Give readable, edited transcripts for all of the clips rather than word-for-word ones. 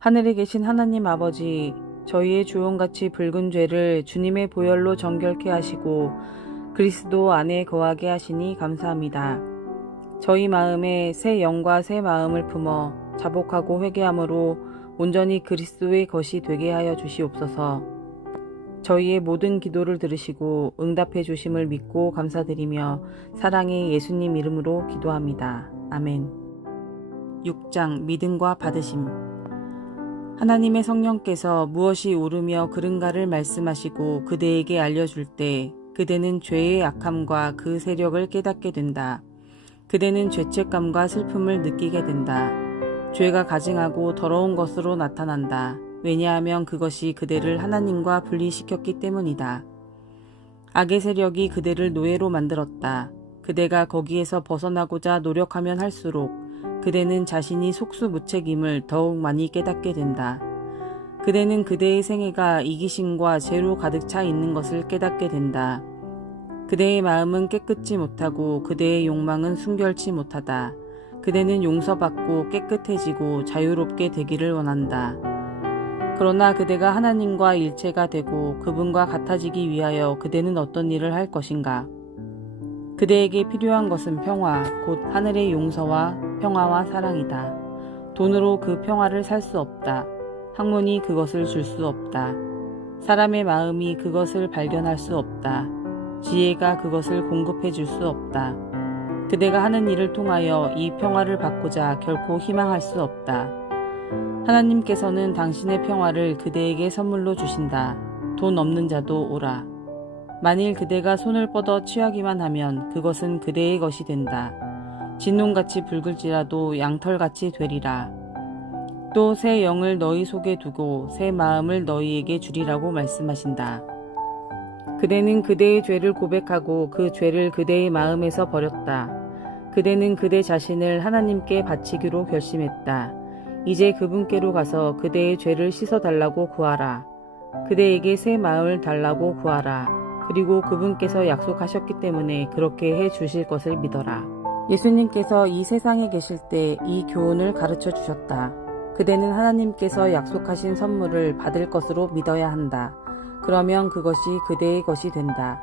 하늘에 계신 하나님 아버지, 저희의 주홍같이 붉은 죄를 주님의 보혈로 정결케 하시고 그리스도 안에 거하게 하시니 감사합니다. 저희 마음에 새 영과 새 마음을 품어 자복하고 회개함으로 온전히 그리스도의 것이 되게 하여 주시옵소서. 저희의 모든 기도를 들으시고 응답해 주심을 믿고 감사드리며 사랑의 예수님 이름으로 기도합니다. 아멘. 6장 믿음과 받으심. 하나님의 성령께서 무엇이 옳으며 그른가를 말씀하시고 그대에게 알려줄 때 그대는 죄의 악함과 그 세력을 깨닫게 된다. 그대는 죄책감과 슬픔을 느끼게 된다. 죄가 가증하고 더러운 것으로 나타난다. 왜냐하면 그것이 그대를 하나님과 분리시켰기 때문이다. 악의 세력이 그대를 노예로 만들었다. 그대가 거기에서 벗어나고자 노력하면 할수록 그대는 자신이 속수무책임을 더욱 많이 깨닫게 된다. 그대는 그대의 생애가 이기심과 죄로 가득 차 있는 것을 깨닫게 된다. 그대의 마음은 깨끗지 못하고 그대의 욕망은 순결치 못하다. 그대는 용서받고 깨끗해지고 자유롭게 되기를 원한다. 그러나 그대가 하나님과 일체가 되고 그분과 같아지기 위하여 그대는 어떤 일을 할 것인가? 그대에게 필요한 것은 평화, 곧 하늘의 용서와 평화와 사랑이다. 돈으로 그 평화를 살 수 없다. 학문이 그것을 줄 수 없다. 사람의 마음이 그것을 발견할 수 없다. 지혜가 그것을 공급해 줄 수 없다. 그대가 하는 일을 통하여 이 평화를 받고자 결코 희망할 수 없다. 하나님께서는 당신의 평화를 그대에게 선물로 주신다. 돈 없는 자도 오라. 만일 그대가 손을 뻗어 취하기만 하면 그것은 그대의 것이 된다. 진농같이 붉을지라도 양털같이 되리라. 또 새 영을 너희 속에 두고 새 마음을 너희에게 주리라고 말씀하신다. 그대는 그대의 죄를 고백하고 그 죄를 그대의 마음에서 버렸다. 그대는 그대 자신을 하나님께 바치기로 결심했다. 이제 그분께로 가서 그대의 죄를 씻어달라고 구하라. 그대에게 새 마음을 달라고 구하라. 그리고 그분께서 약속하셨기 때문에 그렇게 해 주실 것을 믿어라. 예수님께서 이 세상에 계실 때 이 교훈을 가르쳐 주셨다. 그대는 하나님께서 약속하신 선물을 받을 것으로 믿어야 한다. 그러면 그것이 그대의 것이 된다.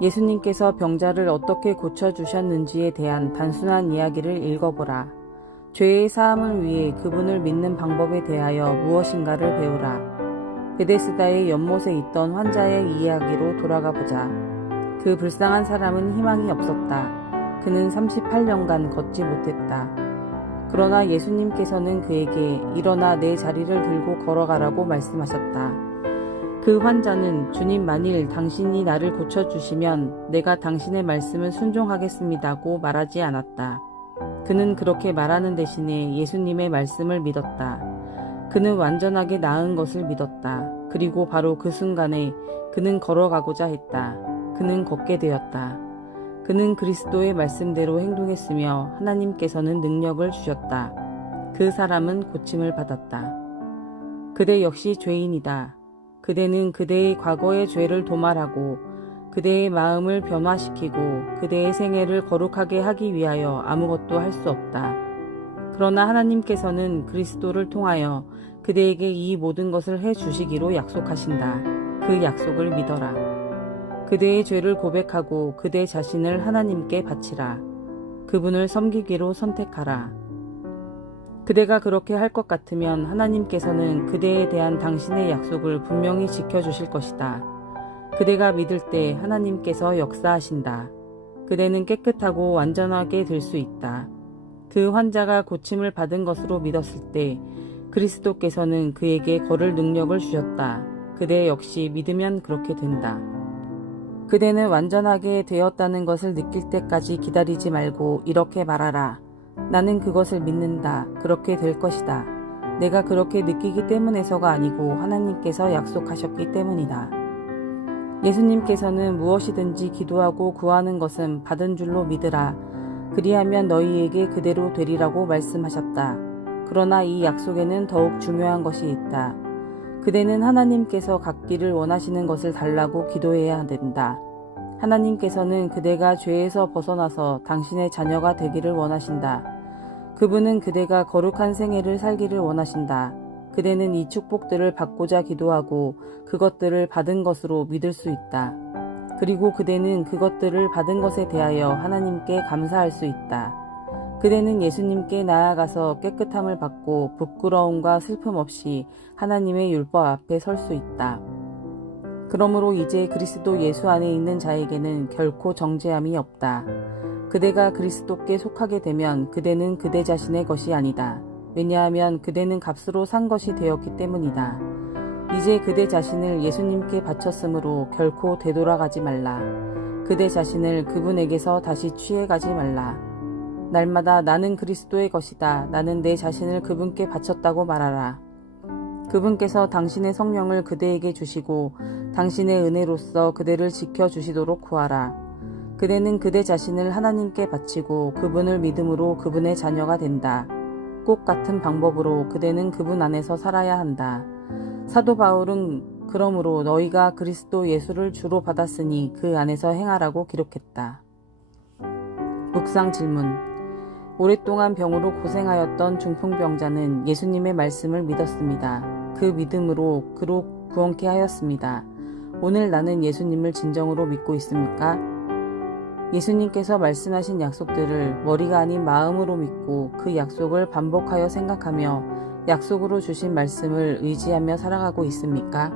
예수님께서 병자를 어떻게 고쳐주셨는지에 대한 단순한 이야기를 읽어보라. 죄의 사함을 위해 그분을 믿는 방법에 대하여 무엇인가를 배우라. 베데스다의 연못에 있던 환자의 이야기로 돌아가 보자. 그 불쌍한 사람은 희망이 없었다. 그는 38년간 걷지 못했다. 그러나 예수님께서는 그에게 일어나 내 자리를 들고 걸어가라고 말씀하셨다. 그 환자는 주님 만일 당신이 나를 고쳐주시면 내가 당신의 말씀을 순종하겠습니다고 말하지 않았다. 그는 그렇게 말하는 대신에 예수님의 말씀을 믿었다. 그는 완전하게 나은 것을 믿었다. 그리고 바로 그 순간에 그는 걸어가고자 했다. 그는 걷게 되었다. 그는 그리스도의 말씀대로 행동했으며 하나님께서는 능력을 주셨다. 그 사람은 고침을 받았다. 그대 역시 죄인이다. 그대는 그대의 과거의 죄를 도말하고 그대의 마음을 변화시키고 그대의 생애를 거룩하게 하기 위하여 아무것도 할 수 없다. 그러나 하나님께서는 그리스도를 통하여 그대에게 이 모든 것을 해 주시기로 약속하신다. 그 약속을 믿어라. 그대의 죄를 고백하고 그대 자신을 하나님께 바치라. 그분을 섬기기로 선택하라. 그대가 그렇게 할 것 같으면 하나님께서는 그대에 대한 당신의 약속을 분명히 지켜주실 것이다. 그대가 믿을 때 하나님께서 역사하신다. 그대는 깨끗하고 완전하게 될 수 있다. 그 환자가 고침을 받은 것으로 믿었을 때 그리스도께서는 그에게 걸을 능력을 주셨다. 그대 역시 믿으면 그렇게 된다. 그대는 완전하게 되었다는 것을 느낄 때까지 기다리지 말고 이렇게 말하라. 나는 그것을 믿는다. 그렇게 될 것이다. 내가 그렇게 느끼기 때문에서가 아니고 하나님께서 약속하셨기 때문이다. 예수님께서는 무엇이든지 기도하고 구하는 것은 받은 줄로 믿으라. 그리하면 너희에게 그대로 되리라고 말씀하셨다. 그러나 이 약속에는 더욱 중요한 것이 있다. 그대는 하나님께서 갖기를 원하시는 것을 달라고 기도해야 된다. 하나님께서는 그대가 죄에서 벗어나서 당신의 자녀가 되기를 원하신다. 그분은 그대가 거룩한 생애를 살기를 원하신다. 그대는 이 축복들을 받고자 기도하고 그것들을 받은 것으로 믿을 수 있다. 그리고 그대는 그것들을 받은 것에 대하여 하나님께 감사할 수 있다. 그대는 예수님께 나아가서 깨끗함을 받고 부끄러움과 슬픔 없이 하나님의 율법 앞에 설 수 있다. 그러므로 이제 그리스도 예수 안에 있는 자에게는 결코 정죄함이 없다. 그대가 그리스도께 속하게 되면 그대는 그대 자신의 것이 아니다. 왜냐하면 그대는 값으로 산 것이 되었기 때문이다. 이제 그대 자신을 예수님께 바쳤으므로 결코 되돌아가지 말라. 그대 자신을 그분에게서 다시 취해가지 말라. 날마다 나는 그리스도의 것이다. 나는 내 자신을 그분께 바쳤다고 말하라. 그분께서 당신의 성령을 그대에게 주시고 당신의 은혜로서 그대를 지켜주시도록 구하라. 그대는 그대 자신을 하나님께 바치고 그분을 믿음으로 그분의 자녀가 된다. 꼭 같은 방법으로 그대는 그분 안에서 살아야 한다. 사도 바울은 그러므로 너희가 그리스도 예수를 주로 받았으니 그 안에서 행하라고 기록했다. 묵상 질문. 오랫동안 병으로 고생하였던 중풍병자는 예수님의 말씀을 믿었습니다. 그 믿음으로 그로 구원케 하였습니다. 오늘 나는 예수님을 진정으로 믿고 있습니까? 예수님께서 말씀하신 약속들을 머리가 아닌 마음으로 믿고 그 약속을 반복하여 생각하며 약속으로 주신 말씀을 의지하며 살아가고 있습니까?